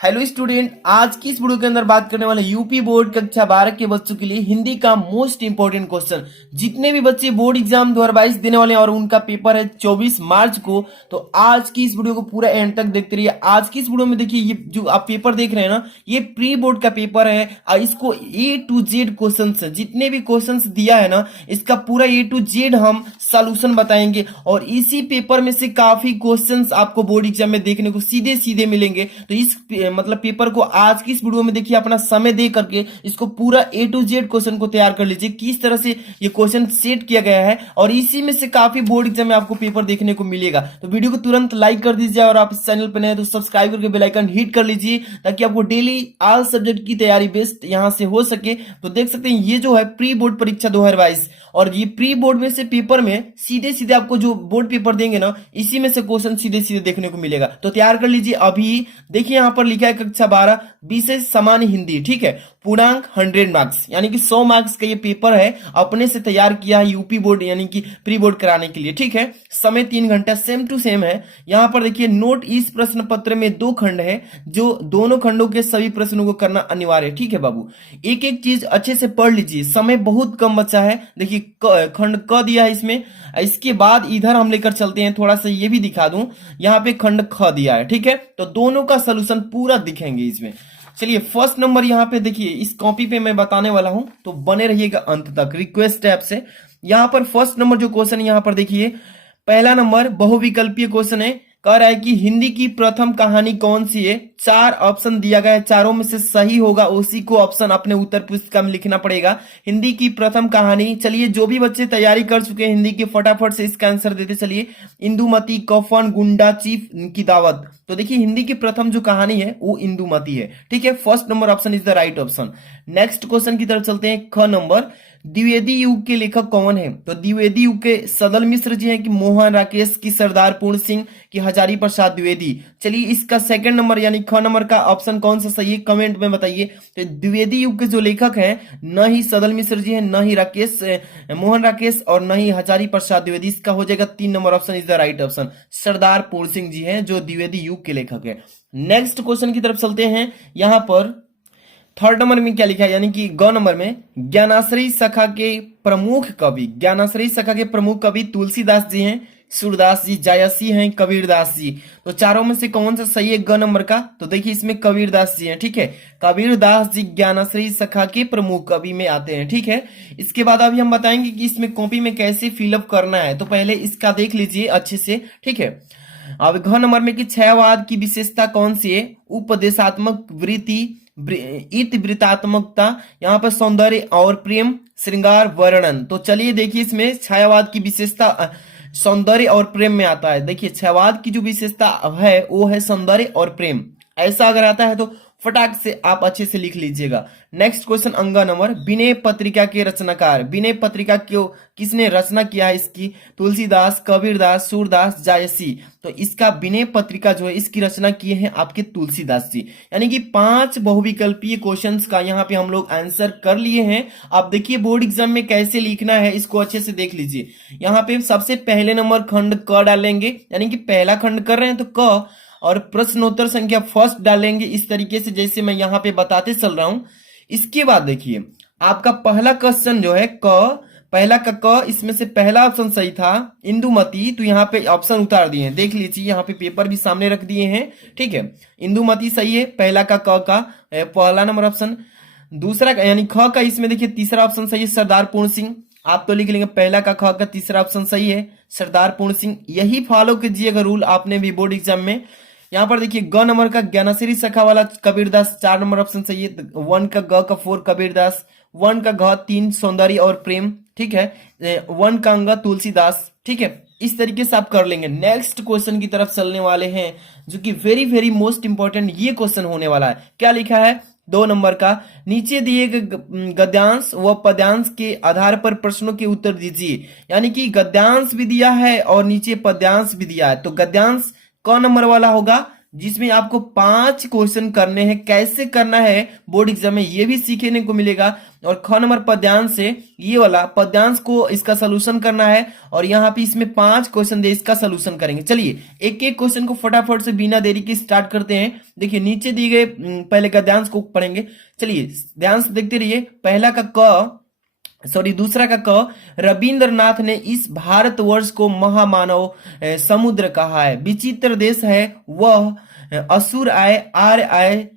Hello student, आज की इस वीडियो के अंदर बात करने वाले यूपी बोर्ड कक्षा 12 के बच्चों के लिए हिंदी का मोस्ट इंपोर्टेंट क्वेश्चन। जितने भी बच्चे बोर्ड एग्जाम 2022 देने वाले हैं और उनका पेपर है 24 मार्च को, तो आज की इस वीडियो को पूरा एंड तक देखते रहिए। आज की इस वीडियो में देखिए, ये जो आप पेपर देख रहे हैं ना, ये प्री बोर्ड का पेपर है और इसको A to Z क्वेश्चन, जितने भी क्वेश्चन दिया है ना, इसका पूरा A to Z हम सॉल्यूशन बताएंगे और इसी पेपर में से काफी क्वेश्चंस आपको बोर्ड एग्जाम में देखने को सीधे सीधे मिलेंगे। तो इस मतलब पेपर को आज की इस वीडियो में देखिए, अपना समय दे करके इसको पूरा A to Z क्वेश्चन को तैयार कर लीजिए, किस तरह से ये क्वेश्चन सेट किया गया है और इसी में से काफी बोर्ड एग्जाम में आपको पेपर देखने को मिलेगा। तो वीडियो को तुरंत लाइक कर दीजिए और आप इस चैनल पर नए तो सब्सक्राइब करके बेल आइकन हिट कर लीजिए, ताकि आपको डेली ऑल सब्जेक्ट की तैयारी बेस्ट यहां से हो सके। तो देख सकते हैं, ये जो है प्री बोर्ड परीक्षा 2022 और ये प्री बोर्ड में से पेपर में सीधे सीधे आपको जो बोर्ड पेपर देंगे ना, इसी में से क्वेश्चन सीधे सीधे देखने को मिलेगा। तो तैयार कर लीजिए। अभी देखिए, यहां पर लिखा है कक्षा 12 विषय सामान्य हिंदी, ठीक है, पूर्णांक 100 मार्क्स, यानी कि 100 मार्क्स का ये पेपर है, अपने से तैयार किया है यूपी बोर्ड यानी कि प्री बोर्ड कराने के लिए, ठीक है। समय 3 घंटा सेम टू सेम है। यहां पर देखिए नोट, इस प्रश्न पत्र में 2 खंड है, जो दोनों खंडों के सभी प्रश्नों को करना अनिवार्य है, ठीक है बाबू। एक एक चीज अच्छे से पढ़ लीजिए, समय बहुत कम बचा है। देखिए खंड क दिया है इसमें, इसके बाद इधर हम लेकर चलते हैं, थोड़ा सा ये भी दिखा दूं, यहाँ पे खंड ख दिया है, ठीक है। तो दोनों का सोल्यूशन पूरा दिखेंगे इसमें। चलिए फर्स्ट नंबर यहाँ पे देखिए, इस कॉपी पे मैं बताने वाला हूं, तो बने रहिएगा अंत तक, रिक्वेस्ट है आपसे। यहाँ पर फर्स्ट नंबर जो क्वेश्चन यहाँ पर देखिए, पहला नंबर बहुविकल्पीय क्वेश्चन है। कह रहा है कि हिंदी की प्रथम कहानी कौन सी है। 4 ऑप्शन दिया गया है, चारों में से सही होगा उसी को ऑप्शन अपने उत्तर पुस्तिका में लिखना पड़ेगा। हिंदी की प्रथम कहानी, चलिए जो भी बच्चे तैयारी कर चुके हैं हिंदी के, फटाफट से इसका आंसर देते चलिए। इंदुमती, कफन, गुंडा, चीफ की दावत। तो देखिए हिंदी की प्रथम जो कहानी है वो इंदुमती है, ठीक है। First number option is the right option. Next question की तरफ चलते हैं। ख नंबर, द्विवेदी युग के लेखक कौन है। तो द्विवेदी युग के सदल मिश्र जी हैं कि मोहन राकेश की सरदार पूर्ण सिंह की हजारी प्रसाद द्विवेदी। चलिए इसका सेकंड नंबर यानी ख नंबर का ऑप्शन कौन सा सही है, कमेंट में बताइए। तो द्विवेदी युग के जो लेखक हैं, न ही सदल मिश्र जी हैं, न ही राकेश मोहन राकेश और न ही हजारी प्रसाद द्विवेदी। इसका हो जाएगा 3 number option is the right option. Sardar Puran Singh जी हैं जो द्विवेदी युग के लेखक है। नेक्स्ट क्वेश्चन की तरफ चलते हैं। यहां पर थर्ड नंबर में क्या लिखा है, यानी कि ग नंबर में, ज्ञानाश्रयी शाखा के प्रमुख कवि, ज्ञानाश्रयी शाखा के प्रमुख कवि तुलसीदास जी हैं, सूरदास जी, जायसी हैं, कबीरदास जी। तो चारों में से कौन सा सही है ग नंबर का। तो देखिए इसमें कबीरदास जी हैं, ठीक है। कबीरदास जी ज्ञानाश्रयी शाखा के प्रमुख कवि में आते हैं, ठीक है। इसके बाद अभी हम बताएंगे कि इसमें कॉपी में कैसे फिलअप करना है, तो पहले इसका देख लीजिए अच्छे से, ठीक है। अब घ नंबर में कि छयवाद की विशेषता कौन सी है। उपदेशात्मक वृत्ति, इतवृत्तात्मकता, यहाँ पर सौंदर्य और प्रेम, श्रृंगार, वर्णन। तो चलिए देखिए, इसमें छायावाद की विशेषता सौंदर्य और प्रेम में आता है। देखिए छायावाद की जो विशेषता है वो है सौंदर्य और प्रेम। ऐसा अगर आता है तो फटाक से आप अच्छे से लिख लीजिएगा। नेक्स्ट क्वेश्चन अंगा नंबर, विनय पत्रिका के रचनाकार, विनय पत्रिका क्यों किसने रचना किया है इसकी। तुलसीदास, कबीरदास, सूरदास, जायसी। तो इसका विनय पत्रिका जो है इसकी रचना किए हैं आपके तुलसीदास जी। यानी कि 5 बहुविकल्पीय क्वेश्चंस का यहाँ पे हम लोग आंसर कर लिए हैं। आप देखिए बोर्ड एग्जाम में कैसे लिखना है, इसको अच्छे से देख लीजिए। यहाँ पे सबसे पहले नंबर खंड क डालेंगे, यानी कि पहला खंड कर रहे हैं तो क, और प्रश्नोत्तर संख्या फर्स्ट डालेंगे, इस तरीके से जैसे मैं यहाँ पे बताते चल रहा हूं। इसके बाद देखिए आपका पहला क्वेश्चन जो है क, पहला का क, इसमें से पहला ऑप्शन सही था इंदुमती, तो यहाँ पे ऑप्शन उतार दिए हैं, देख लीजिए यहाँ पे पेपर भी सामने रख दिए हैं, ठीक है। इंदुमती सही है, पहला का क का पहला नंबर ऑप्शन। दूसरा यानी ख का, इसमें देखिए तीसरा ऑप्शन सही है सरदार पूर्ण सिंह। आप तो लिख लेंगे पहला का ख का तीसरा ऑप्शन सही है सरदार पूर्ण सिंह। यही फॉलो कीजिएगा रूल आपने भी बोर्ड एग्जाम में। यहाँ पर देखिए ग नंबर का ज्ञानाश्रयी शाखा वाला कबीरदास, 4 नंबर ऑप्शन सही है। 1 का ग का 4 कबीरदास, 1 का घ 3 सौंदर्य और प्रेम, ठीक है। 1 का अंग तुलसीदास, ठीक है। इस तरीके से आप कर लेंगे। नेक्स्ट क्वेश्चन की तरफ चलने वाले हैं, जो कि वेरी वेरी मोस्ट इंपॉर्टेंट ये क्वेश्चन होने वाला है। क्या लिखा है 2 नंबर का, नीचे दिए गए गद्यांश व पद्यांश के आधार पर प्रश्नों के उत्तर दीजिए। यानी कि गद्यांश भी दिया है और नीचे पद्यांश भी दिया है। तो गद्यांश क नंबर वाला होगा जिसमें आपको 5 क्वेश्चन करने हैं। कैसे करना है बोर्ड एग्जाम में ये भी सीखने को मिलेगा। और ख नंबर पद्यांश से ये वाला पद्यांश को इसका सोल्यूशन करना है, और यहाँ पे इसमें 5 क्वेश्चन दे, इसका सोल्यूशन करेंगे। चलिए एक एक क्वेश्चन को फटाफट से बिना देरी के स्टार्ट करते हैं। देखिए नीचे दिए गए पहले गद्यांश को पढ़ेंगे। चलिए ध्यान से देखते रहिए। पहला का क, सॉरी दूसरा का क, रविंद्रनाथ ने इस भारतवर्ष को महामानव समुद्र कहा है। विचित्र देश है वह, असुर आए, आर्य आए,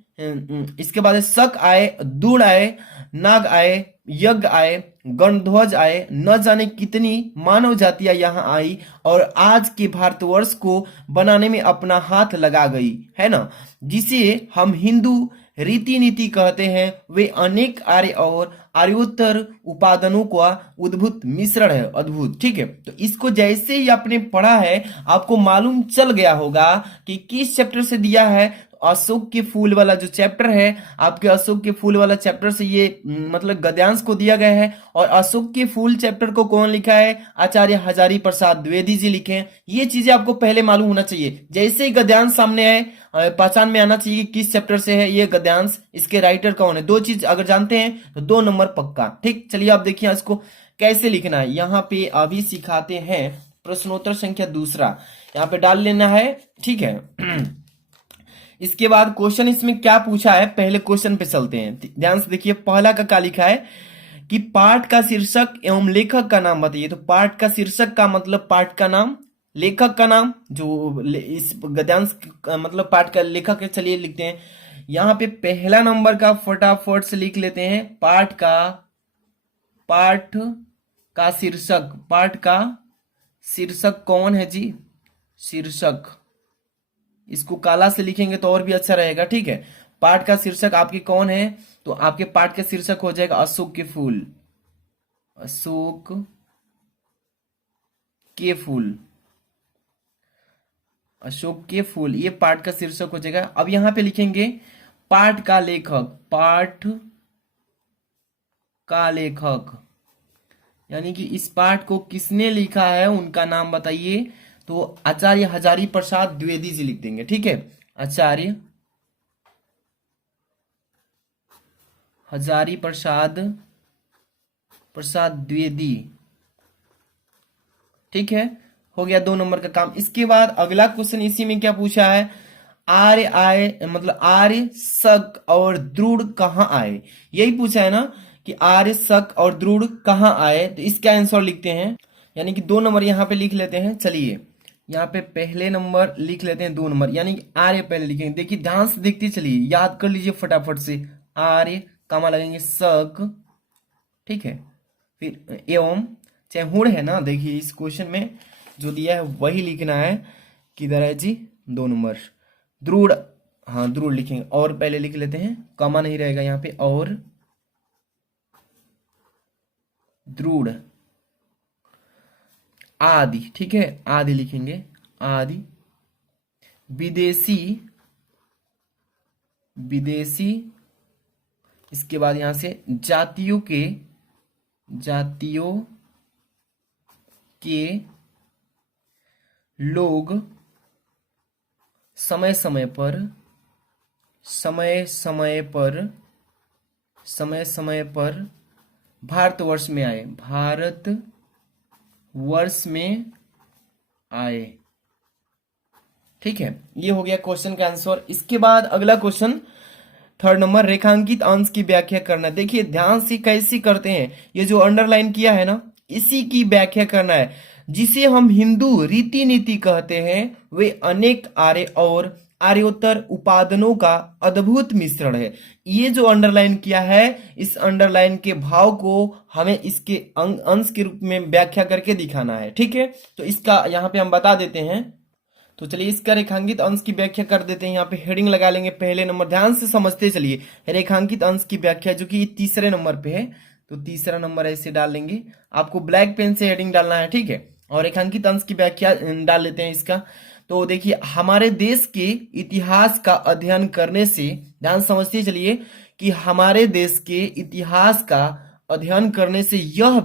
इसके बाद शक आए, दूर आए, नाग आए, यज्ञ आए, गणध्वज आए, न जाने कितनी मानव जातियां यहाँ आई और आज के भारतवर्ष को बनाने में अपना हाथ लगा गई है ना। जिसे हम हिंदू रीति नीति कहते हैं, वे अनेक आर्य और आर्योत्तर उपादानों का उद्भूत मिश्रण है। अद्भुत, ठीक है। तो इसको जैसे ही आपने पढ़ा है आपको मालूम चल गया होगा कि किस चैप्टर से दिया है। अशोक के फूल वाला जो चैप्टर है, आपके अशोक के फूल वाला चैप्टर से ये मतलब गद्यांश को दिया गया है। और अशोक के फूल चैप्टर को कौन लिखा है? आचार्य हजारी प्रसाद द्विवेदी जी लिखे हैं। ये चीजें आपको पहले मालूम होना चाहिए। जैसे ही गद्यांश सामने आए पहचान में आना चाहिए किस चैप्टर से है ये गद्यांश, इसके राइटर कौन है। दो चीज अगर जानते हैं तो 2 नंबर पक्का। ठीक, चलिए आप देखिए इसको कैसे लिखना है। यहाँ पे अभी सिखाते हैं प्रश्नोत्तर संख्या दूसरा, यहाँ पे डाल लेना है, ठीक है। इसके बाद क्वेश्चन इसमें क्या पूछा है, पहले क्वेश्चन पे चलते हैं। ध्यान से देखिए पहला का क्या लिखा है कि पाठ का शीर्षक एवं लेखक का नाम बताइए। तो पाठ का शीर्षक का मतलब पाठ का नाम, लेखक का नाम, जो इस गद्यांश मतलब पाठ का लेखक है। चलिए लिखते हैं यहाँ पे पहला नंबर का फटाफट से लिख लेते हैं। पाठ का शीर्षक, पाठ का शीर्षक कौन है जी? शीर्षक, इसको काला से लिखेंगे तो और भी अच्छा रहेगा, ठीक है। पाठ का शीर्षक आपके कौन है? तो आपके पाठ का शीर्षक हो जाएगा अशोक के फूल, अशोक के फूल, अशोक के फूल, ये पाठ का शीर्षक हो जाएगा। अब यहां पे लिखेंगे पाठ का लेखक, पाठ का लेखक, यानी कि इस पाठ को किसने लिखा है उनका नाम बताइए। तो आचार्य हजारी प्रसाद द्विवेदी जी लिख देंगे, ठीक है। आचार्य हजारी प्रसाद द्विवेदी, ठीक है। हो गया 2 नंबर का काम। इसके बाद अगला क्वेश्चन इसी में क्या पूछा है, आर्य आए मतलब आर्य शक और द्रुड़ कहाँ आए, यही पूछा है ना कि आर्य शक और द्रुड़ कहाँ आए। तो इसका आंसर लिखते हैं, यानी कि 2 नंबर यहाँ पे लिख लेते हैं। चलिए यहाँ पे पहले नंबर लिख लेते हैं 2 नंबर, यानी कि आर्य पहले लिखेंगे। देखिए ध्यान से देखते चलिए, याद कर लीजिए फटाफट से। आर्य कामा लगेंगे शक, ठीक है, फिर एवं, चाहे हुड़ है ना, देखिए इस क्वेश्चन में जो दिया है वही लिखना है। किधर है जी? 2 नंबर द्रुड़, हाँ द्रुड़ लिखेंगे। और पहले लिख लेते हैं, कामा नहीं रहेगा यहाँ पे, और द्रुड़ आदि, ठीक है, आदि लिखेंगे, आदि। विदेशी, विदेशी, इसके बाद यहां से जातियों के, जातियों के लोग समय समय पर, समय समय पर, समय समय पर भारतवर्ष में आए, भारत वर्ष में आए, ठीक है। ये हो गया क्वेश्चन का आंसर। इसके बाद अगला क्वेश्चन 3rd नंबर, रेखांकित अंश की व्याख्या करना। देखिए ध्यान से कैसे करते हैं, ये जो अंडरलाइन किया है ना इसी की व्याख्या करना है। जिसे हम हिंदू रीति नीति कहते हैं, वे अनेक आर्य और आर्योत्तर उपादानों का अद्भुत मिश्रण है। ये जो अंडरलाइन किया है, इस अंडरलाइन के भाव को हमें इसके अंश के रूप में व्याख्या करके दिखाना है, ठीक है। तो इसका यहाँ पे हम बता देते हैं। तो चलिए इसका रेखांकित अंश की व्याख्या कर देते हैं। यहाँ पे हेडिंग लगा लेंगे पहले नंबर, ध्यान से समझते चलिए। रेखांकित अंश की व्याख्या जो कि 3रे नंबर पे है, तो 3रा नंबर ऐसे डाल लेंगे। आपको ब्लैक पेन से हेडिंग डालना है, ठीक है। और रेखांकित अंश की व्याख्या डाल लेते हैं इसका। तो देखिए हमारे देश के इतिहास का अध्ययन करने से, ध्यान समझते चलिए कि हमारे देश के इतिहास का अध्ययन करने से यह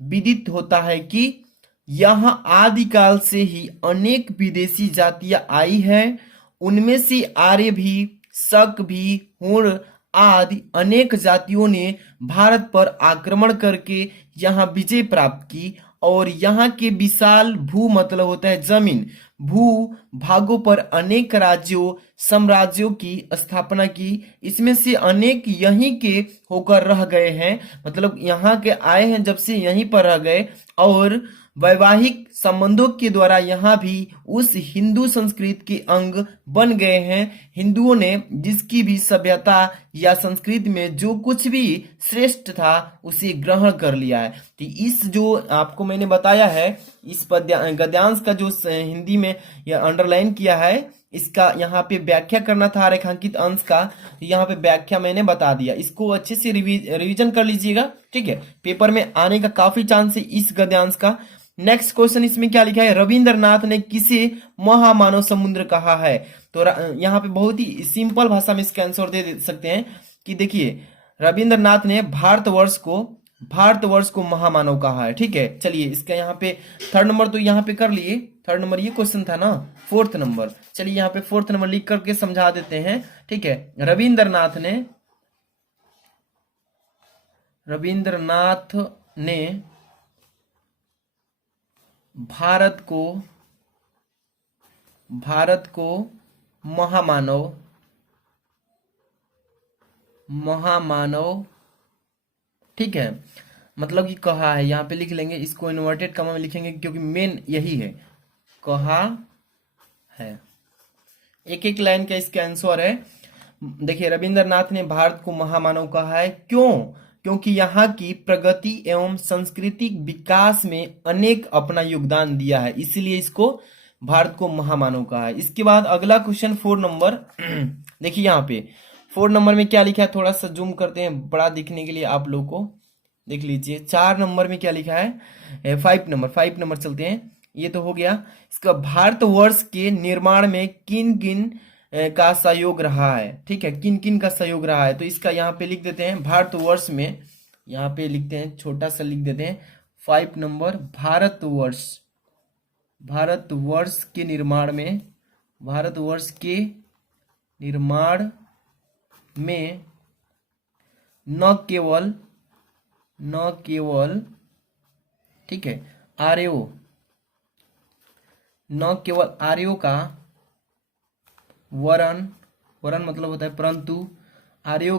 विदित होता है कि यहाँ आदिकाल से ही अनेक विदेशी जातियां आई हैं उनमें से आर्य भी, शक भी, हुण आदि अनेक जातियों ने भारत पर आक्रमण करके यहाँ विजय प्राप्त की और यहाँ के विशाल भू मतलब होता है जमीन, भू भागों पर अनेक राज्यों साम्राज्यों की स्थापना की। इसमें से अनेक यहीं के होकर रह गए हैं, मतलब यहाँ के आए हैं जब से यहीं पर रह गए, और वैवाहिक संबंधों के द्वारा यहाँ भी उस हिंदू संस्कृति के अंग बन गए हैं। हिंदुओं ने जिसकी भी सभ्यता या संस्कृति में जो कुछ भी श्रेष्ठ था उसे ग्रहण कर लिया है। तो इस जो आपको मैंने बताया है, इस गद्यांश का जो हिंदी में यह अंडरलाइन किया है, इसका यहाँ पे व्याख्या करना था रेखांकित अंश का, यहाँ पे व्याख्या मैंने बता दिया। इसको अच्छे से रिवीजन कर लीजिएगा, ठीक है। पेपर में आने का काफी चांस है इस गद्यांश का। नेक्स्ट क्वेश्चन इसमें क्या लिखा है, रविंद्रनाथ ने किसे महामानव समुद्र कहा है? तो यहाँ पे बहुत ही सिंपल भाषा में इसका आंसर दे सकते हैं कि देखिए, रविंद्रनाथ ने भारतवर्ष को महामानव कहा है, ठीक है। चलिए इसका यहाँ पे थर्ड नंबर तो यहाँ पे कर लिए, थर्ड नंबर ये क्वेश्चन था ना, फोर्थ नंबर, चलिए यहाँ पे फोर्थ नंबर लिख करके समझा देते हैं, ठीक है। रविंद्रनाथ ने भारत को महामानव, ठीक है, मतलब कि कहा है, यहाँ पे लिख लेंगे, इसको इन्वर्टेड कॉमा में लिखेंगे क्योंकि मेन यही है, कहा है। एक एक लाइन का इसका आंसर है। देखिए, रविंद्रनाथ ने भारत को महामानव कहा है, क्यों? क्योंकि यहाँ की प्रगति एवं सांस्कृतिक विकास में अनेक अपना योगदान दिया है, इसीलिए इसको भारत को महामानव कहा है। इसके बाद अगला क्वेश्चन 4 नंबर देखिए यहाँ पे 4 नंबर में क्या लिखा है, थोड़ा सा जूम करते हैं बड़ा दिखने के लिए आप लोग को, देख लीजिए। 4 नंबर में क्या लिखा है, 5 नंबर चलते हैं। ये तो हो गया। इसका भारतवर्ष के निर्माण में किन किन का सहयोग रहा है, ठीक है, किन किन का सहयोग रहा है, तो इसका यहाँ पे लिख देते हैं भारतवर्ष में, यहाँ पे लिखते हैं, छोटा सा लिख देते हैं 5 नंबर, भारतवर्ष के निर्माण में न केवल ठीक है आर्यों का वरण मतलब होता है परंतु आर्यों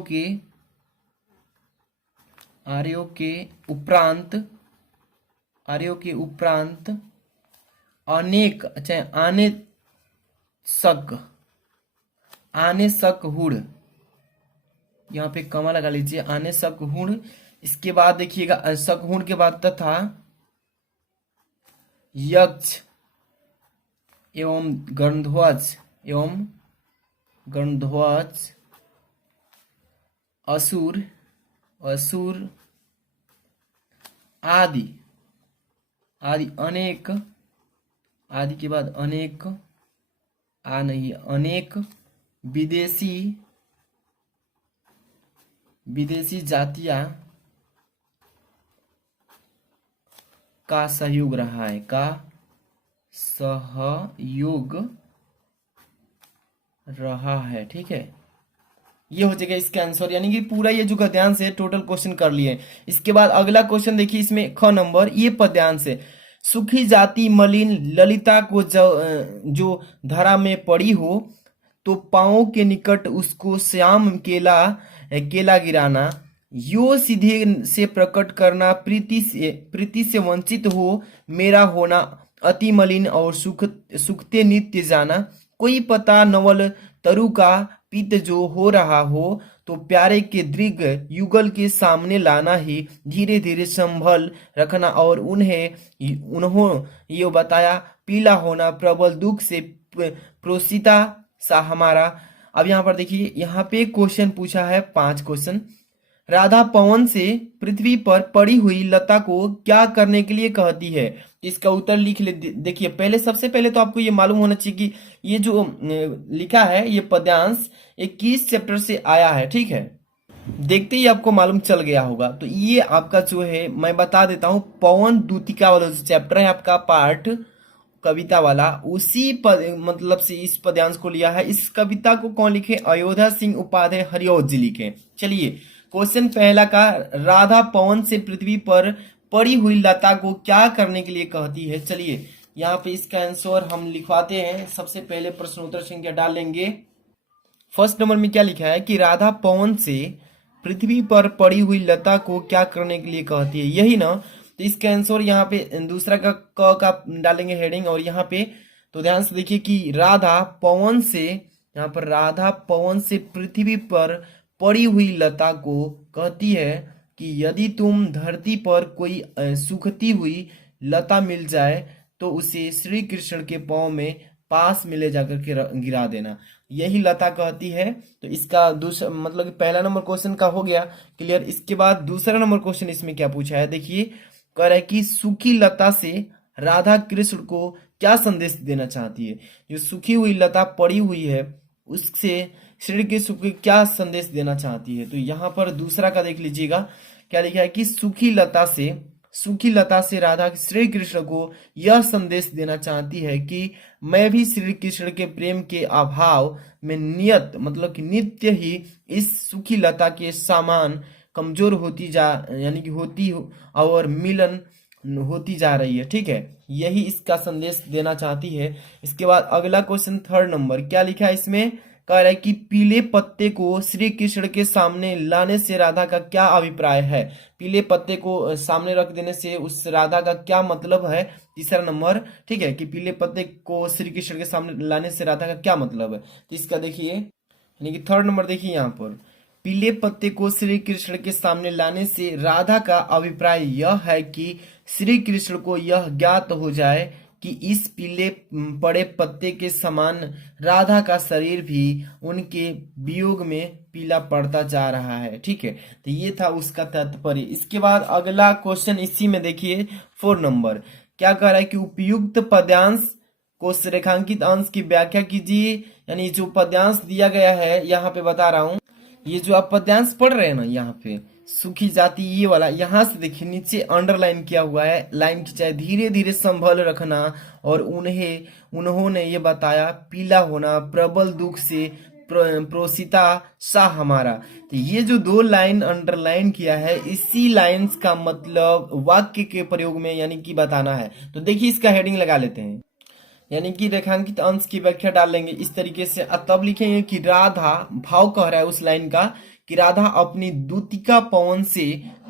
के उपरांत अनेक आने शक हुण, यहाँ पे कमा लगा लीजिए, आने शक हुण। इसके बाद देखिएगा शक हुण के बाद तथा यक्ष एवं गणध्वज असुर आदि अनेक, आदि के बाद अनेक अनेक विदेशी जातियां का सहयोग रहा है, ठीक है। ये हो जाएगा इसका आंसर, यानी कि पूरा ये जो गद्यांश है टोटल क्वेश्चन कर लिए। इसके बाद अगला क्वेश्चन देखिए, इसमें ख नंबर, ये पद्यांश है, सुखी जाति मलिन ललिता को जो धरा में पड़ी हो तो पांवों के निकट उसको श्याम केला गिराना, यो सीधे से प्रकट करना, प्रीति से वंचित हो मेरा होना, अति मलिन और सुखते नित्य जाना, कोई पता नवल तरु का पित जो हो रहा हो तो प्यारे के दृग युगल के सामने लाना ही, धीरे धीरे संभल रखना और उन्होंने ये बताया, पीला होना प्रबल दुख से प्रोसिता सा हमारा। अब यहाँ पर देखिए, यहाँ पे क्वेश्चन पूछा है 5 क्वेश्चन। राधा पवन से पृथ्वी पर पड़ी हुई लता को क्या करने के लिए कहती है? इसका उत्तर लिख ले। देखिए, सबसे पहले तो आपको ये मालूम होना चाहिए कि ये जो लिखा है ये पद्यांश 21 चैप्टर से आया है, ठीक है। देखते ही आपको मालूम चल गया होगा। तो ये आपका जो है मैं बता देता हूँ, पवन दूतिका वाला जो चैप्टर है आपका पार्ट कविता वाला, उसी पद मतलब से इस पद्यांश को लिया है। इस कविता को कौन लिखे? अयोध्या सिंह उपाध्याय हरिऔध जी लिखे। चलिए क्वेश्चन पहला का, राधा पवन से पृथ्वी पर पड़ी हुई लता को क्या करने के लिए कहती है? चलिए यहाँ पे इसका आंसर हम लिखवाते हैं। सबसे पहले प्रश्नोत्तर संख्या डाल लेंगे। फर्स्ट नंबर में क्या लिखा है कि राधा पवन से पृथ्वी पर पड़ी हुई लता को क्या करने के लिए कहती है, यही ना। तो इसका आंसर यहाँ पे दूसरा का क का डालेंगे हेडिंग, और यहाँ पे तो ध्यान से देखिए कि राधा पवन से, यहाँ पर राधा पवन से पृथ्वी पर पड़ी हुई लता को कहती है कि यदि तुम धरती पर कोई सूखती हुई लता मिल जाए तो उसे श्री कृष्ण के पांव में पास में ले जाकर के गिरा देना, यही लता कहती है। तो इसका दूसरा मतलब पहला नंबर क्वेश्चन का हो गया क्लियर। इसके बाद दूसरा नंबर क्वेश्चन इसमें क्या पूछा है, देखिए कह रहा है कि सूखी लता से राधा कृष्ण को क्या संदेश देना चाहती है। जो सूखी हुई लता पड़ी हुई है उससे श्री कृष्ण को क्या संदेश देना चाहती है। तो यहाँ पर दूसरा का देख लीजिएगा, क्या लिखा है कि सूखी लता से राधा श्री कृष्ण को यह संदेश देना चाहती है कि मैं भी श्री कृष्ण के प्रेम के अभाव में नियत मतलब कि नित्य ही इस सूखी लता के समान कमजोर होती जा यानी कि होती और मिलन होती जा रही है। ठीक है, यही इसका संदेश देना चाहती है। इसके बाद अगला क्वेश्चन थर्ड नंबर क्या लिखा है, इसमें कह रहा है कि पीले पत्ते को श्री कृष्ण के सामने लाने से राधा का क्या अभिप्राय है। पीले पत्ते को सामने रख देने से उस राधा का क्या मतलब है, तीसरा नंबर। ठीक है, कि पीले पत्ते को श्री कृष्ण के सामने लाने से राधा का क्या मतलब है। तो इसका देखिए यानी कि थर्ड नंबर देखिए यहाँ पर, पीले पत्ते को श्री कृष्ण के सामने लाने से राधा का अभिप्राय यह है कि श्री कृष्ण को यह ज्ञात हो जाए कि इस पीले पड़े पत्ते के समान राधा का शरीर भी उनके वियोग में पीला पड़ता जा रहा है। ठीक है, तो ये था उसका तात्पर्य। इसके बाद अगला क्वेश्चन इसी में देखिए 4 नंबर क्या कह रहा है कि उपयुक्त पद्यांश को रेखांकित अंश की व्याख्या कीजिए। यानी जो पद्यांश दिया गया है यहाँ पे बता रहा हूँ, ये जो आप पद्यांश पढ़ रहे हैं ना, यहाँ पे सूखी जाति ये वाला, यहाँ से देखिए नीचे अंडरलाइन किया हुआ है, लाइन खिंचाए, धीरे धीरे संभल रखना और उन्होंने ये बताया पीला होना प्रबल दुख से प्रोसिता सा हमारा। तो ये जो 2 लाइन अंडरलाइन किया है, इसी लाइंस का मतलब वाक्य के प्रयोग में यानी कि बताना है। तो देखिए इसका हेडिंग लगा लेते हैं, यानी कि रेखांकित अंश की व्याख्या डाल लेंगे इस तरीके से। तब लिखेंगे कि राधा, भाव कह रहा है उस लाइन का कि राधा अपनी दूतिका पवन से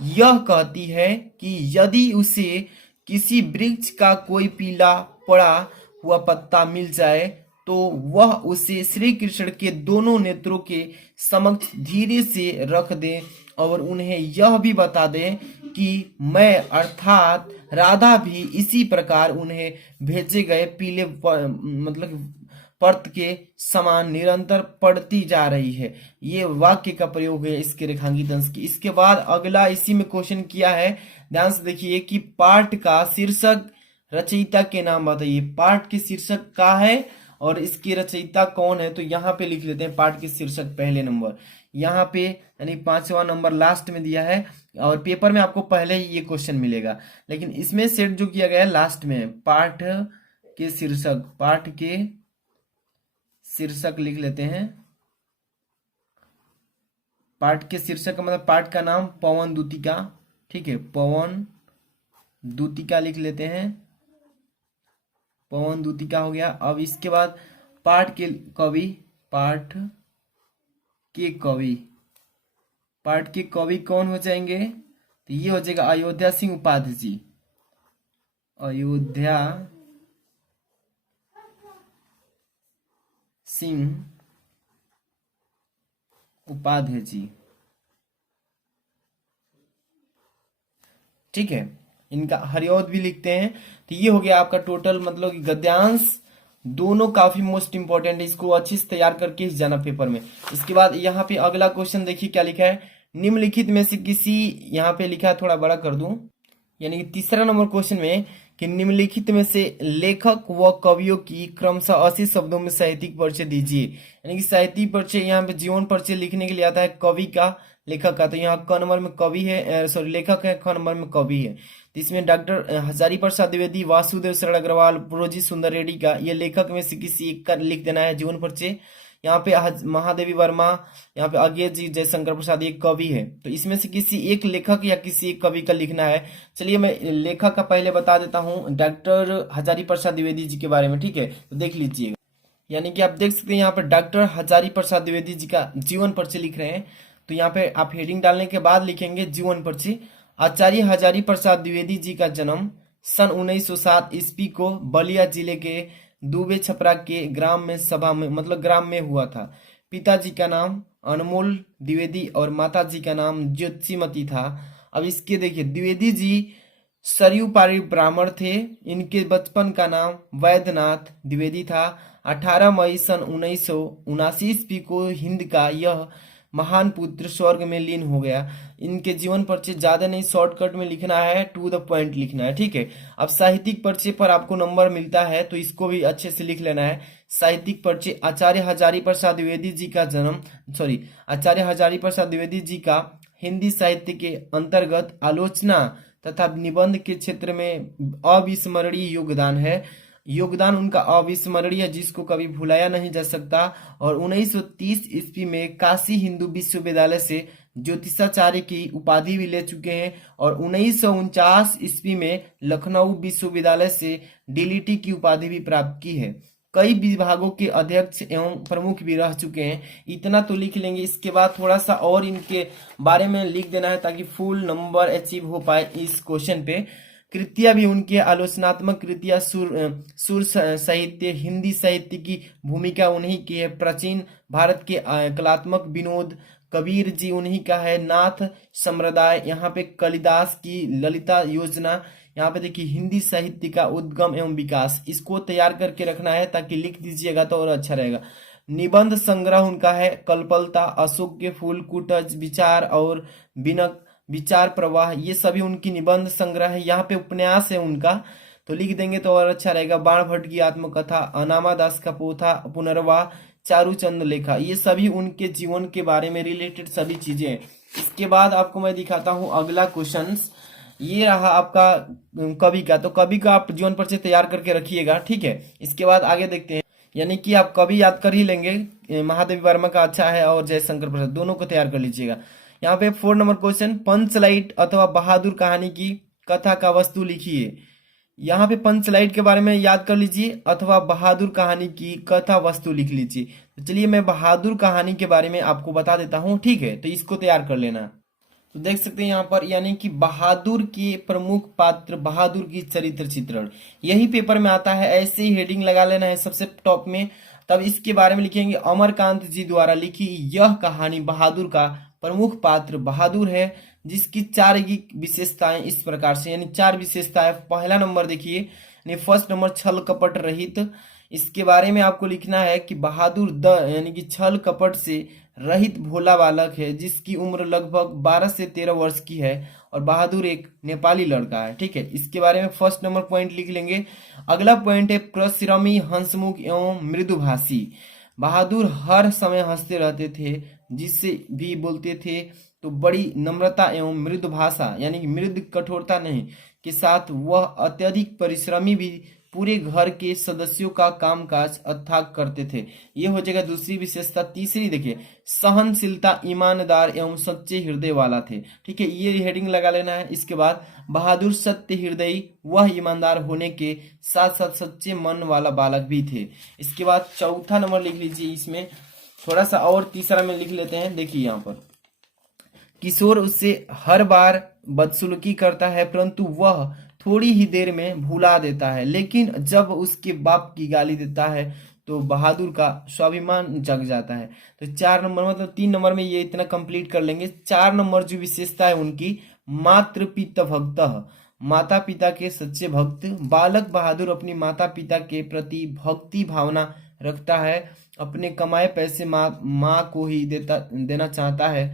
यह कहती है कि यदि उसे किसी वृक्ष का कोई पीला पड़ा हुआ पत्ता मिल जाए तो वह उसे श्री कृष्ण के दोनों नेत्रों के समक्ष धीरे से रख दे और उन्हें यह भी बता दे कि मैं अर्थात राधा भी इसी प्रकार उन्हें भेजे गए पीले मतलब पर्त के समान निरंतर पड़ती जा रही है। ये वाक्य का प्रयोग है इसके रेखांकित अंश की। इसके बाद अगला इसी में क्वेश्चन किया है, ध्यान से देखिए कि पाठ का शीर्षक रचयिता के नाम बताइए। पाठ के शीर्षक का है और इसकी रचयिता कौन है, तो यहाँ पे लिख लेते हैं पाठ के शीर्षक पहले नंबर, यहाँ पे यानी 5वां नंबर लास्ट में दिया है। और पेपर में आपको पहले ही ये क्वेश्चन मिलेगा, लेकिन इसमें सेट जो किया गया है लास्ट में। पाठ के शीर्षक, पाठ के शीर्षक लिख लेते हैं। पाठ के शीर्षक का मतलब पाठ का नाम पवन दूतिका। ठीक है, पवन दूतिका लिख लेते हैं, पवन दूतिका हो गया। अब इसके बाद पाठ के कवि, पाठ के कवि, पाठ के कवि कौन हो जाएंगे, तो ये हो जाएगा अयोध्या सिंह उपाध्याय जी, अयोध्या सिंह उपाध्याय जी। ठीक है, इनका हरिऔध भी लिखते हैं। तो ये हो गया आपका टोटल मतलब गद्यांश, दोनों काफी मोस्ट इंपॉर्टेंट है, इसको अच्छे से तैयार करके ही जाना पेपर में। इसके बाद यहाँ पे अगला क्वेश्चन देखिए क्या लिखा है, निम्नलिखित में से किसी, यहाँ पे लिखा है थोड़ा बड़ा कर दूं, यानी कि तीसरा नंबर क्वेश्चन में कि निम्नलिखित में से लेखक व कवियों की क्रमशः 80 शब्दों में साहित्यिक परिचय दीजिए। यानी कि साहित्यिक परिचय यहाँ पे जीवन परिचय लिखने के लिए आता है कवि का, लेखक का। तो यहाँ क नंबर में कवि है, सॉरी लेखक है, ख नंबर में कवि है। तो इसमें डॉक्टर हजारी प्रसाद द्विवेदी, वासुदेव शरण अग्रवाल, प्रोजी सुंदर रेड्डी का, ये लेखक में से किसी एक का लिख देना है जीवन परिचय। यहाँ पे महादेवी वर्मा, यहाँ पे अज्ञे जी जयशंकर प्रसाद, ये कवि है। तो इसमें से किसी एक लेखक या किसी एक कवि का लिखना है। चलिए मैं लेखक का पहले बता देता हूँ, डॉक्टर हजारी प्रसाद द्विवेदी जी के बारे में, ठीक है। तो देख लीजिएगा, यानी कि आप देख सकते हैं यहाँ पे डॉक्टर हजारी प्रसाद द्विवेदी जी का जीवन परिचय लिख रहे हैं। तो यहाँ पे आप हेडिंग डालने के बाद लिखेंगे जीवन परिचय। आचार्य हजारी प्रसाद द्विवेदी जी का जन्म सन 1907 ईस्वी को बलिया जिले के दुबे छपरा के ग्राम में सभा में मतलब ग्राम में हुआ था। पिताजी का नाम अनमोल द्विवेदी और माता जी का नाम ज्योतिमती था। अब इसके देखिए, द्विवेदी जी सरयू पारी ब्राह्मण थे। इनके बचपन का नाम वैद्यनाथ द्विवेदी था। 18 मई सन 1979 ईस्वी को हिंद का यह महान पुत्र स्वर्ग में लीन हो गया। इनके जीवन परिचय ज्यादा नहीं, शॉर्टकट में लिखना है, टू द पॉइंट लिखना है, ठीक है। अब साहित्यिक परिचय पर आपको नंबर मिलता है, तो इसको भी अच्छे से लिख लेना है। साहित्यिक परिचय, आचार्य हजारी प्रसाद द्विवेदी जी का जन्म, सॉरी आचार्य हजारी प्रसाद द्विवेदी जी का हिंदी साहित्य के अंतर्गत आलोचना तथा निबंध के क्षेत्र में अविस्मरणीय योगदान है। योगदान उनका अविस्मरणीय है, जिसको कभी भुलाया नहीं जा सकता। और 1930 ईस्वी में काशी हिंदू विश्वविद्यालय से ज्योतिषाचार्य की उपाधि भी ले चुके हैं। और 1949 ईस्वी में लखनऊ विश्वविद्यालय से डीलिटी की उपाधि भी प्राप्त की है। कई विभागों के अध्यक्ष एवं प्रमुख भी रह चुके हैं। इतना तो लिख लेंगे। इसके बाद थोड़ा सा और इनके बारे में लिख देना है, ताकि फुल नंबर अचीव हो पाए इस क्वेश्चन पे। कृतियां भी उनकी आलोचनात्मक कृतियां, सुर साहित्य, हिंदी साहित्य की भूमिका उन्हीं की है। प्राचीन भारत के कलात्मक विनोद, कबीर जी उन्हीं का है। नाथ संप्रदाय, यहाँ पे कालिदास की ललिता योजना। यहाँ पे देखिए हिंदी साहित्य का उद्गम एवं विकास, इसको तैयार करके रखना है, ताकि लिख दीजिएगा तो और अच्छा रहेगा। निबंध संग्रह उनका है कल्पलता, अशोक के फूल, कुटज, विचार और बिनक, विचार प्रवाह, ये सभी उनकी निबंध संग्रह है। यहाँ पे उपन्यास है उनका, तो लिख देंगे तो और अच्छा रहेगा। बाण भट्ट की आत्मकथा, अनामा दास का पोथा, पुनर्वाह, चारूचंद लेखा, ये सभी उनके जीवन के बारे में रिलेटेड सभी चीजें हैं। इसके बाद आपको मैं दिखाता हूँ अगला क्वेश्चन। ये रहा आपका कवि का, तो कवि का आप जीवन परिचय तैयार करके रखिएगा, ठीक है। इसके बाद आगे देखते हैं, यानी कि आप कवि याद कर ही लेंगे। महादेवी वर्मा का अच्छा है और जयशंकर प्रसाद, दोनों को तैयार कर लीजिएगा। यहाँ पे 4 नंबर क्वेश्चन, पंचलाइट अथवा बहादुर कहानी की कथा का वस्तु लिखिए। यहाँ पे पंचलाइट के बारे में याद कर लीजिए, अथवा बहादुर कहानी की कथा वस्तु लिख लीजिए। तो चलिए मैं बहादुर कहानी के बारे में आपको बता देता हूँ, ठीक है। तो इसको तैयार कर लेना। तो देख सकते हैं यहाँ पर, यानी कि बहादुर के प्रमुख पात्र, बहादुर की चरित्र चित्रण, यही पेपर में आता है। ऐसे ही हेडिंग लगा लेना है सबसे टॉप में। तब इसके बारे में लिखेंगे, अमरकांत जी द्वारा लिखी यह कहानी बहादुर का प्रमुख पात्र बहादुर है, जिसकी 4 विशेषताएं इस प्रकार से, यानी 4 विशेषताएं। पहला नंबर देखिए, यानी फर्स्ट नंबर छल कपट रहित। इसके बारे में आपको लिखना है कि बहादुर यानी कि छल कपट से रहित भोला बालक है, जिसकी उम्र लगभग 12 से 13 वर्ष की है। और बहादुर एक नेपाली लड़का है, ठीक है। इसके बारे में फर्स्ट नंबर पॉइंट लिख लेंगे। अगला पॉइंट है परिश्रमी, हंसमुख एवं मृदुभाषी। बहादुर हर समय हंसते रहते थे, जिससे भी बोलते थे तो बड़ी नम्रता एवं मृदु भाषा, यानी कि मृदु कठोरता नहीं के साथ वह अत्यधिक परिश्रमी भी पूरे घर के सदस्यों का कामकाज अथाक करते थे। ये हो जाएगा दूसरी विशेषता। तीसरी देखिए, सहनशीलता, ईमानदार एवं सच्चे हृदय वाला थे, ठीक है। ये हेडिंग लगा लेना है। इसके बाद बहादुर सत्य हृदय, वह ईमानदार होने के साथ साथ सच्चे मन वाला बालक भी थे। इसके बाद चौथा नंबर लिख लीजिए। इसमें थोड़ा सा और तीसरा में लिख लेते हैं। देखिए यहाँ पर, किशोर उससे हर बार बदसलूकी करता है, परंतु वह थोड़ी ही देर में भुला देता है। लेकिन जब उसके बाप की गाली देता है तो बहादुर का स्वाभिमान जग जाता है। तो 4 नंबर, मतलब 3 नंबर में ये इतना कंप्लीट कर लेंगे। 4 नंबर जो विशेषता है उनकी, मातृपिता भक्त, माता पिता के सच्चे भक्त। बालक बहादुर अपनी माता पिता के प्रति भक्ति भावना रखता है, अपने कमाए पैसे माँ को ही देना चाहता है।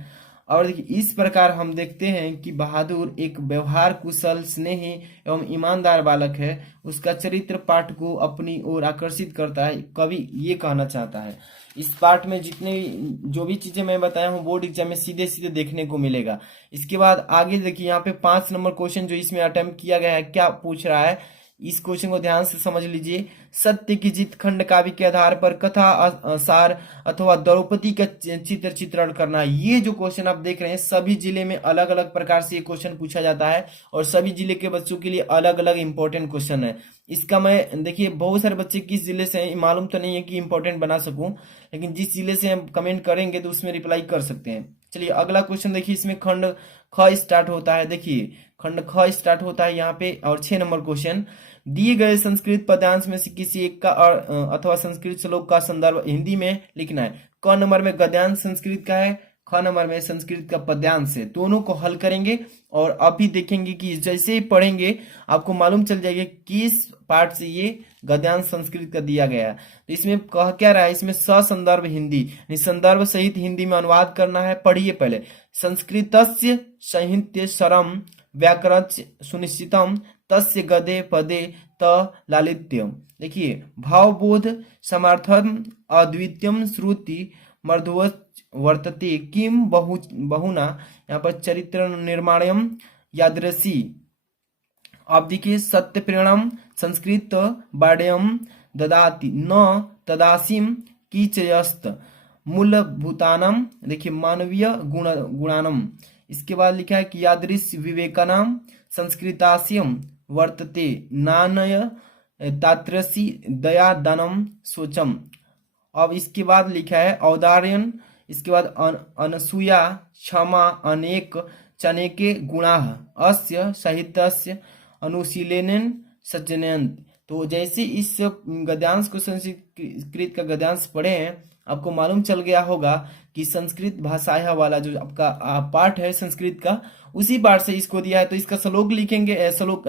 और देखिए इस प्रकार हम देखते हैं कि बहादुर एक व्यवहार कुशल, स्नेही एवं ईमानदार बालक है। उसका चरित्र पाठ को अपनी ओर आकर्षित करता है। कवि ये कहना चाहता है। इस पाठ में जितने जो भी चीजें मैं बताया हूँ बोर्ड एग्जाम में सीधे सीधे देखने को मिलेगा। इसके बाद आगे देखिए यहाँ पे 5 नंबर क्वेश्चन जो इसमें अटेम्प्ट किया गया है, क्या पूछ रहा है, इस क्वेश्चन को ध्यान से समझ लीजिए। सत्य की जीत खंड काव्य के आधार पर कथा सार अथवा द्रौपदी का चित्र चित्रण करना। ये जो क्वेश्चन आप देख रहे हैं सभी जिले में अलग अलग प्रकार से ये क्वेश्चन पूछा जाता है और सभी जिले के बच्चों के लिए अलग अलग इंपॉर्टेंट क्वेश्चन है। इसका मैं देखिए बहुत सारे बच्चे किस जिले से हैं मालूम तो नहीं है कि इंपॉर्टेंट बना सकूं, लेकिन जिस जिले से हम कमेंट करेंगे तो उसमें रिप्लाई कर सकते हैं। चलिए अगला क्वेश्चन देखिए, इसमें खंड ख स्टार्ट होता है। देखिए खंड ख स्टार्ट होता है यहाँ पे। और 6 नंबर क्वेश्चन, दिए गए संस्कृत पद्यांश में से किसी एक का अथवा संस्कृत श्लोक का संदर्भ हिंदी में लिखना है। क नंबर में गद्यांश संस्कृत का है, ख नंबर में संस्कृत का पद्यांश है। दोनों को हल करेंगे और अभी देखेंगे कि जैसे ही पढ़ेंगे आपको मालूम चल जाएगा किस पार्ट से ये गद्यांश संस्कृत का दिया गया है। तो इसमें कह क्या रहा है, इसमें ससंदर्भ हिंदी संदर्भ सहित हिंदी में अनुवाद करना है। पढ़िए पहले, संस्कृतस्य साहित्य सरम व्याकरण सुनिश्चितम तस्य गदे पदे त लालित्यम। देखिए भावबोध समर्थन अद्वितीयम श्रुति मर्दवत वर्तते किम बहुना, यहाँ पर चरित्र निर्माणयम यादृशी। आप देखिए सत्य प्रेरणम संस्कृत बाड्यम ददाति न तदासीम कीचयस्त मूलभूतानम। देखिए मानवीय गुणानम। इसके बाद लिखा है कि यादृश विवेकानाम संस्कृतास्यम वर्तते नानय तात्रसी दया दानम सोचम। अब इसके बाद लिखा है औदार्यन। इसके बाद अनसूया क्षमा अनेक चनेके गुणाः अस्य साहित्यस्य अनुशीलनेन सज्जनयन्त। तो जैसे इस गद्यांश को संस्कृत का गद्यांश पढ़े हैं आपको मालूम चल गया होगा कि संस्कृत भाषा वाला जो आपका पाठ है संस्कृत का, उसी पाठ से इसको दिया है। तो इसका श्लोक लिखेंगे, श्लोक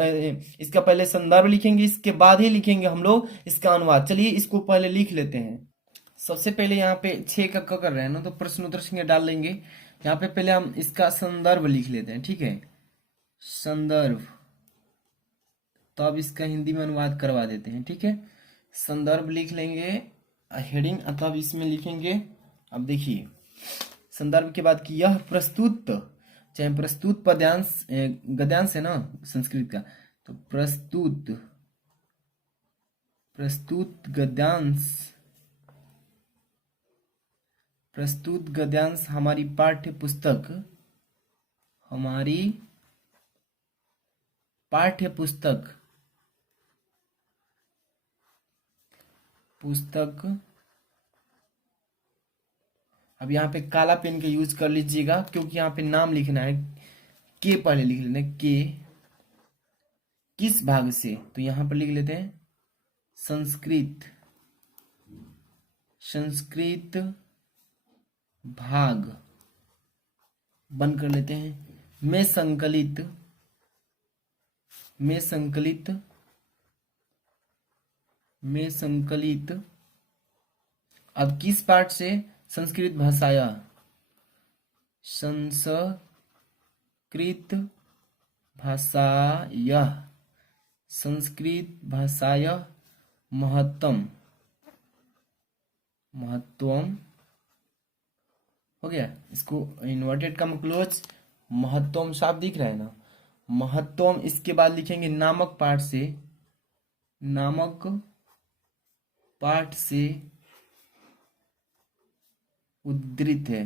इसका पहले संदर्भ लिखेंगे, इसके बाद ही लिखेंगे हम लोग इसका अनुवाद। चलिए इसको पहले लिख लेते हैं। सबसे पहले यहाँ पे 6 का क कर रहे हैं ना, तो प्रश्न उत्तर संज्ञा डाल लेंगे। यहाँ पे पहले हम इसका संदर्भ लिख लेते हैं, ठीक है, संदर्भ। तो अब इसका हिंदी में अनुवाद करवा देते हैं, ठीक है। संदर्भ लिख लेंगे हेडिंग, अथवा इसमें लिखेंगे। अब देखिए संदर्भ के बाद कि यह प्रस्तुत, चाहे प्रस्तुत पद्यांश गद्यांश है ना संस्कृत का, तो प्रस्तुत गद्यांश हमारी पाठ्य पुस्तक। अब यहाँ पे काला पेन का यूज कर लीजिएगा क्योंकि यहाँ पे नाम लिखना है। के पहले लिख लेते हैं, के किस भाग से, तो यहाँ पर लिख लेते हैं संस्कृत भाग बंद कर लेते हैं। में संकलित अब किस पाठ से, संस्कृत भाषाया महत्वम हो गया। इसको इन्वर्टेड कम क्लोज, महत्वम साफ दिख रहा है ना, महत्वम। इसके बाद लिखेंगे नामक पाठ से उद्धृत है,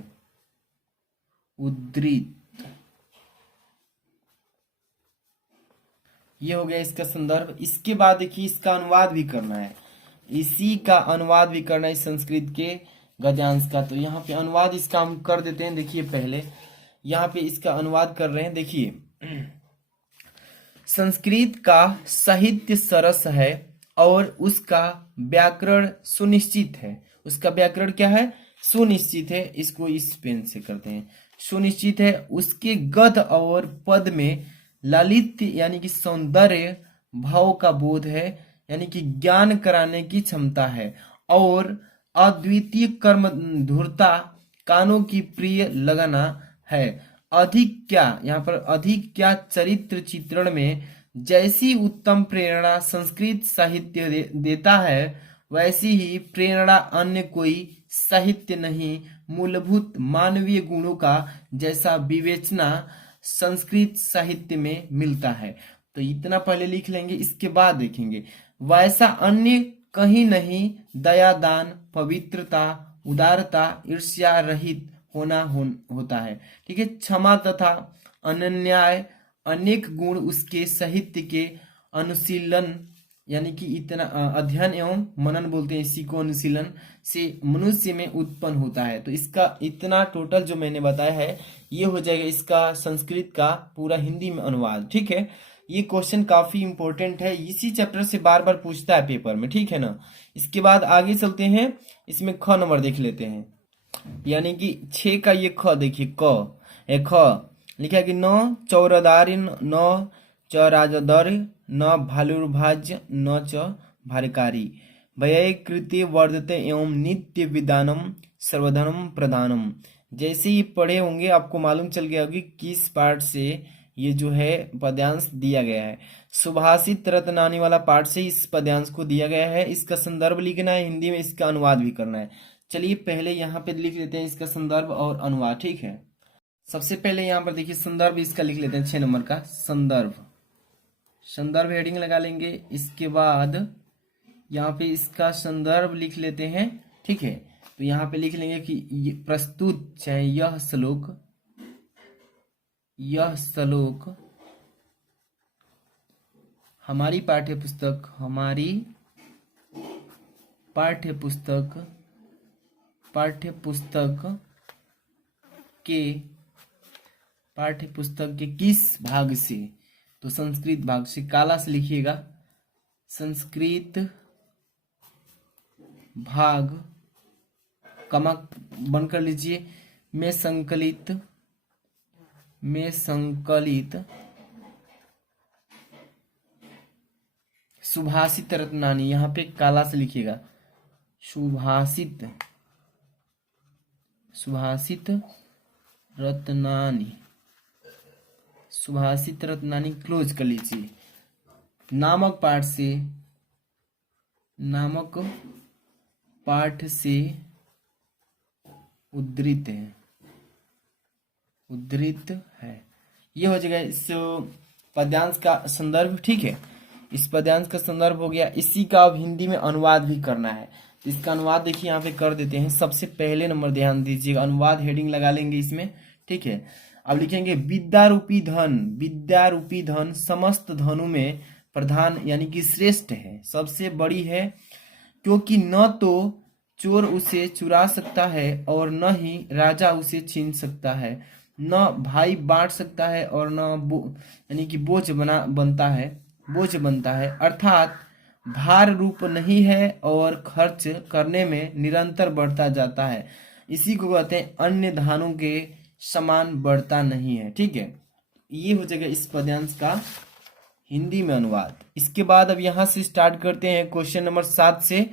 ये हो गया इसका संदर्भ। इसके बाद देखिए इसका अनुवाद भी करना है, इसी का अनुवाद भी करना है इस संस्कृत के गद्यांश का। तो यहाँ पे अनुवाद इसका हम कर देते हैं। देखिए पहले यहाँ पे इसका अनुवाद कर रहे हैं। देखिए संस्कृत का साहित्य सरस है और उसका व्याकरण सुनिश्चित है। उसका व्याकरण क्या है, सुनिश्चित है। इसको इस पेन से करते हैं, सुनिश्चित है। उसके गद्य और पद में लालित्य यानी कि सौंदर्य भाव का बोध है, यानी कि ज्ञान कराने की क्षमता है। और अद्वितीय कर्म धूर्ता, कानों की प्रिय लगना, है। अधिक क्या, यहाँ पर अधिक क्या चरित्र चित्रण में जैसी उत्तम प्रेरणा संस्कृत साहित्य देता है, वैसी ही प्रेरणा अन्य कोई साहित्य नहीं। मूलभूत मानवीय गुणों का जैसा विवेचना संस्कृत साहित्य में मिलता है। तो इतना पहले लिख लेंगे, इसके बाद देखेंगे वैसा अन्य कहीं नहीं। दया, दान, पवित्रता, उदारता, ईर्ष्या रहित होता है। ठीक है। क्षमा तथा अनन्याय अनेक गुण उसके साहित्य के अनुशीलन, यानी कि इतना अध्ययन एवं मनन बोलते हैं इसी को, अनुशीलन से मनुष्य में उत्पन्न होता है। तो इसका इतना टोटल जो मैंने बताया है ये हो जाएगा इसका संस्कृत का पूरा हिंदी में अनुवाद। ठीक है। ये क्वेश्चन काफी इंपॉर्टेंट है, इसी चैप्टर से बार बार पूछता है पेपर में। ठीक है ना। इसके बाद आगे चलते हैं, इसमें ख नंबर देख लेते हैं, यानी कि 6 का ये ख देखिए, ख लिखा है कि न चौरदारिन न च राजदर न भालुर्भाज्य न च भार्यकारी व्यय कृत्य वर्धते एवं नित्य विदानम सर्वधनम प्रदानम। जैसे ही पढ़े होंगे आपको मालूम चल गया होगी किस पार्ट से ये जो है पद्यांश दिया गया है। सुभाषित रत्नानी वाला पार्ट से इस पद्यांश को दिया गया है। इसका संदर्भ लिखना है, हिंदी में इसका अनुवाद भी करना है। चलिए पहले यहाँ पे लिख लेते हैं इसका संदर्भ और अनुवाद। ठीक है। सबसे पहले यहाँ पर देखिए संदर्भ इसका लिख लेते हैं, 6 नंबर का संदर्भ हेडिंग लगा लेंगे। इसके बाद यहाँ पे इसका संदर्भ लिख लेते हैं। ठीक है। तो यहाँ पे लिख लेंगे कि ये प्रस्तुत चाहे यह श्लोक हमारी पाठ्यपुस्तक के किस भाग से, तो संस्कृत भाग से, काला से लिखिएगा, संस्कृत भाग कमा बनकर लीजिए, में संकलित सुभाषित रत्नानी, यहाँ पे काला से लिखिएगा, सुभाषित रत्नानी क्लोज कर लीजिए, नामक पाठ से उद्धृत है। ये हो जाएगा इस पद्यांश का संदर्भ। ठीक है। इस पद्यांश का संदर्भ हो गया। इसी का अब हिंदी में अनुवाद भी करना है। तो इसका अनुवाद देखिए यहाँ पे कर देते हैं। सबसे पहले नंबर ध्यान दीजिएगा, अनुवाद हेडिंग लगा लेंगे इसमें। ठीक है। अब लिखेंगे विद्या रूपी धन समस्त धनों में प्रधान, यानी कि श्रेष्ठ है, सबसे बड़ी है, क्योंकि न तो चोर उसे चुरा सकता है और न ही राजा उसे छीन सकता है, न भाई बांट सकता है और न यानी कि बोझ बनता है, अर्थात भार रूप नहीं है और खर्च करने में निरंतर बढ़ता जाता है। इसी को कहते हैं अन्य धानों के समान बढ़ता नहीं है। ठीक है। ये हो जाएगा इस पद्यांश का हिंदी में अनुवाद। इसके बाद अब यहाँ से स्टार्ट करते हैं क्वेश्चन नंबर 7 से।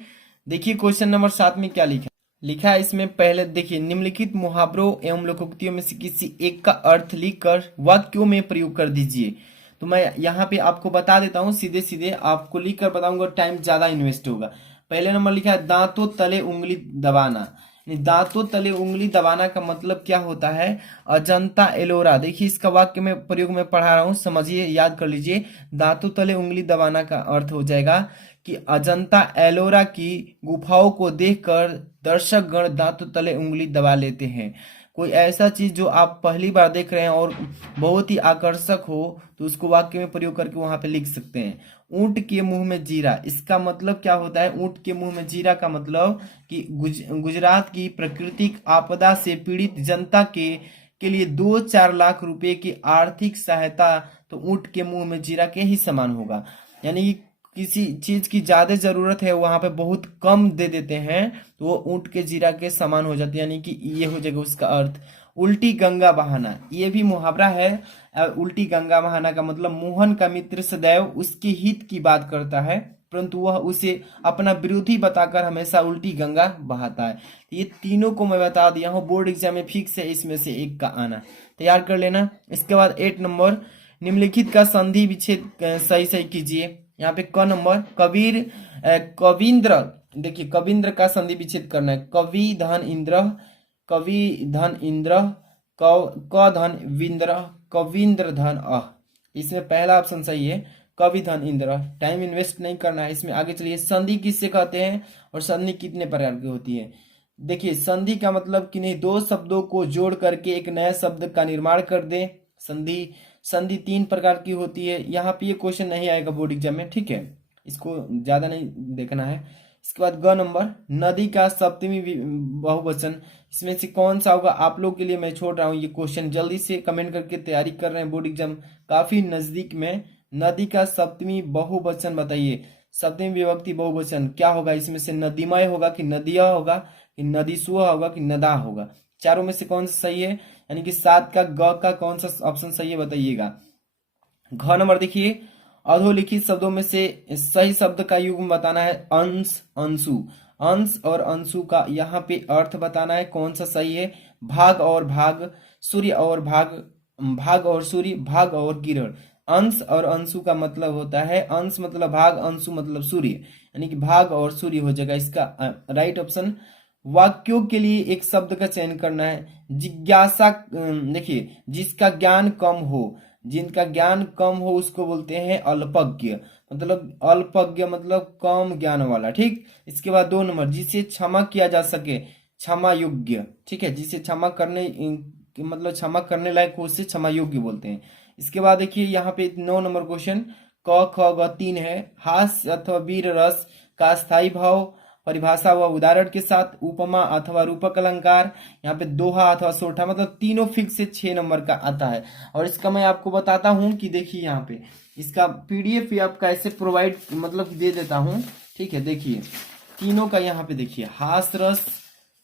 देखिए क्वेश्चन नंबर 7 में क्या लिखा है इसमें। पहले देखिए, निम्नलिखित मुहावरों एवं लोकोक्तियों में से किसी एक का अर्थ लिखकर वाक्यों में प्रयोग कर दीजिए। तो मैं यहाँ पे आपको बता देता हूँ, सीधे आपको लिख कर बताऊंगा, टाइम ज्यादा इन्वेस्ट होगा। पहले नंबर लिखा है दांतों तले उंगली दबाना। दांतों तले उंगली दबाना का मतलब क्या होता है? अजंता एलोरा। देखिए इसका वाक्य में प्रयोग में पढ़ा रहा हूँ, समझिए, याद कर लीजिए। दांतों तले उंगली दबाना का अर्थ हो जाएगा कि अजंता एलोरा की गुफाओं को देखकर दर्शक गण दांतों तले उंगली दबा लेते हैं। कोई ऐसा चीज जो आप पहली बार देख रहे हैं और बहुत ही आकर्षक हो तो उसको वाक्य में प्रयोग करके वहां पे लिख सकते हैं। ऊंट के मुंह में जीरा, इसका मतलब क्या होता है? ऊंट के मुंह में जीरा का मतलब कि गुजरात की प्राकृतिक आपदा से पीड़ित जनता के लिए 2-4 लाख रुपए की आर्थिक सहायता तो ऊंट के मुंह में जीरा के ही समान होगा। यानी किसी चीज की ज्यादा जरूरत है वहां पे बहुत कम दे देते हैं तो वो ऊंट के जीरा के समान हो जाती है। यानी कि ये हो जाएगा उसका अर्थ। उल्टी गंगा बहाना, ये भी मुहावरा है। उल्टी गंगा बहाना का मतलब मोहन का मित्र सदैव उसके हित की बात करता है। परंतु वह उसे अपना विरोधी बताकर हमेशा उल्टी गंगा बहाता है। तो ये तीनों को मैं बता दिया हूँ, बोर्ड एग्जाम में फिक्स है इसमें से एक का आना, तैयार कर लेना। इसके बाद 8 नंबर, निम्नलिखित का संधि विच्छेद सही सही कीजिए। यहाँ पे क नंबर, कविंद्र, देखिए कविंद्र का संधि विच्छेद करना है। कवि धन इंद्र, कवि धन इंद्र, क धन विंद्र, कविंद्र धन अह। इसमें पहला ऑप्शन सही है, कवि धन इंद्र। टाइम इन्वेस्ट नहीं करना है इसमें। आगे चलिए, संधि किससे कहते हैं और संधि कितने प्रकार की होती है। देखिए संधि का मतलब किन्हीं दो शब्दों को जोड़ करके एक नया शब्द का निर्माण कर दे। संधि 3 प्रकार की होती है। यहाँ पे ये क्वेश्चन नहीं आएगा बोर्ड एग्जाम में, ठीक है, इसको ज्यादा नहीं देखना है। इसके बाद ग नंबर, नदी का सप्तमी बहुवचन, इसमें से कौन सा होगा। आप लोग के लिए मैं छोड़ रहा हूँ ये क्वेश्चन, जल्दी से कमेंट करके तैयारी कर रहे हैं, बोर्ड एग्जाम काफी नजदीक में। नदी का सप्तमी बहुवचन बताइए, सप्तमी विभक्ति बहुवचन क्या होगा। इसमें से नदीमय होगा कि नदिया होगा कि नदीसुआ होगा कि नदा होगा। चारों में से कौन सा सही है, यानी कि 7 का ग का कौन सा ऑप्शन सही है बताइएगा। घ नंबर देखिए, अधोलिखित शब्दों में से सही शब्द का युग्म बताना है। अंश, अंशु, अंश और अंशु का यहाँ पे अर्थ बताना है, कौन सा सही है। भाग और भाग, सूर्य और भाग, भाग और सूर्य, भाग और किरण। अंश और अंशु का मतलब होता है, अंश मतलब भाग, अंशु मतलब सूर्य, यानी कि भाग और सूर्य हो जाएगा इसका राइट ऑप्शन। वाक्यों के लिए एक शब्द का चयन करना है। जिज्ञासा, देखिए जिसका ज्ञान कम हो, जिनका ज्ञान कम हो उसको बोलते हैं अल्पज्ञ, मतलब अल्पज्ञ मतलब कम ज्ञान वाला, ठीक। इसके बाद 2 नंबर, जिसे क्षमा किया जा सके, क्षमा योग्य, ठीक है, जिसे क्षमा करने मतलब क्षमा करने लायक हो उसे क्षमा योग्य बोलते हैं। इसके बाद देखिए यहाँ पे 9 नंबर क्वेश्चन, क ख ग 3 है। हास्य अथवा वीर रस का स्थायी भाव, परिभाषा व उदाहरण के साथ, उपमा अथवा रूपक अलंकार, यहाँ पे दोहा अथवा सोठा, मतलब तीनों फिक्स से 6 नंबर का आता है। और इसका मैं आपको बताता हूँ कि देखिए यहाँ पे इसका पीडीएफ भी आपका ऐसे प्रोवाइड मतलब दे देता हूँ, ठीक है। देखिए तीनों का यहाँ पे देखिए हास रस,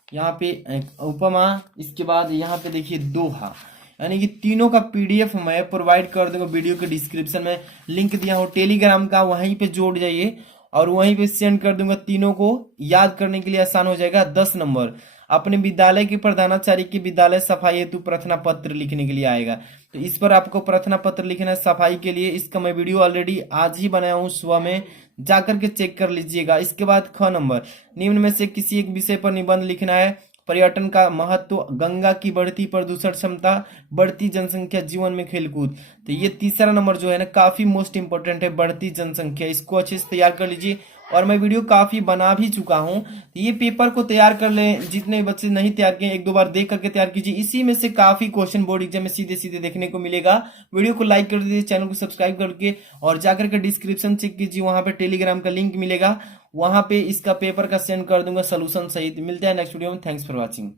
यहाँ पे उपमा, इसके बाद यहाँ पे देखिए दोहा, यानी कि तीनों का पीडीएफ मैं प्रोवाइड कर दूंगा वीडियो के डिस्क्रिप्शन में, लिंक दिया हूँ टेलीग्राम का, वहीं पे जोड़ जाइए और वहीं पे सेंड कर दूंगा। तीनों को याद करने के लिए आसान हो जाएगा। 10 नंबर, अपने विद्यालय के प्रधानाचार्य की विद्यालय सफाई हेतु प्रार्थना पत्र लिखने के लिए आएगा, तो इस पर आपको प्रार्थना पत्र लिखना है सफाई के लिए। इसका मैं वीडियो ऑलरेडी आज ही बनाया हूँ, सुबह में जाकर के चेक कर लीजिएगा। इसके बाद ख नंबर, निम्न में से किसी एक विषय पर निबंध लिखना है। पर्यटन का महत्व, गंगा की बढ़ती प्रदूषण क्षमता, बढ़ती जनसंख्या, जीवन में खेलकूद। तो ये तीसरा नंबर जो है ना काफी मोस्ट इंपोर्टेंट है, बढ़ती जनसंख्या, इसको अच्छे से तैयार कर लीजिए। और मैं वीडियो काफी बना भी चुका हूँ, तो ये पेपर को तैयार कर लें। जितने बच्चे नहीं तैयार किए 1-2 बार देख करके तैयार कीजिए, इसी में से काफी क्वेश्चन बोर्ड एग्जाम में सीधे सीधे देखने को मिलेगा। वीडियो को लाइक कर दीजिए, चैनल को सब्सक्राइब करके, और जाकर के डिस्क्रिप्शन चेक कीजिए, वहां पे टेलीग्राम का लिंक मिलेगा, वहां पे इसका पेपर का सेंड कर दूंगा सोल्यूशन सहित। मिलते हैं नेक्स्ट वीडियो में, थैंक्स फॉर वॉचिंग।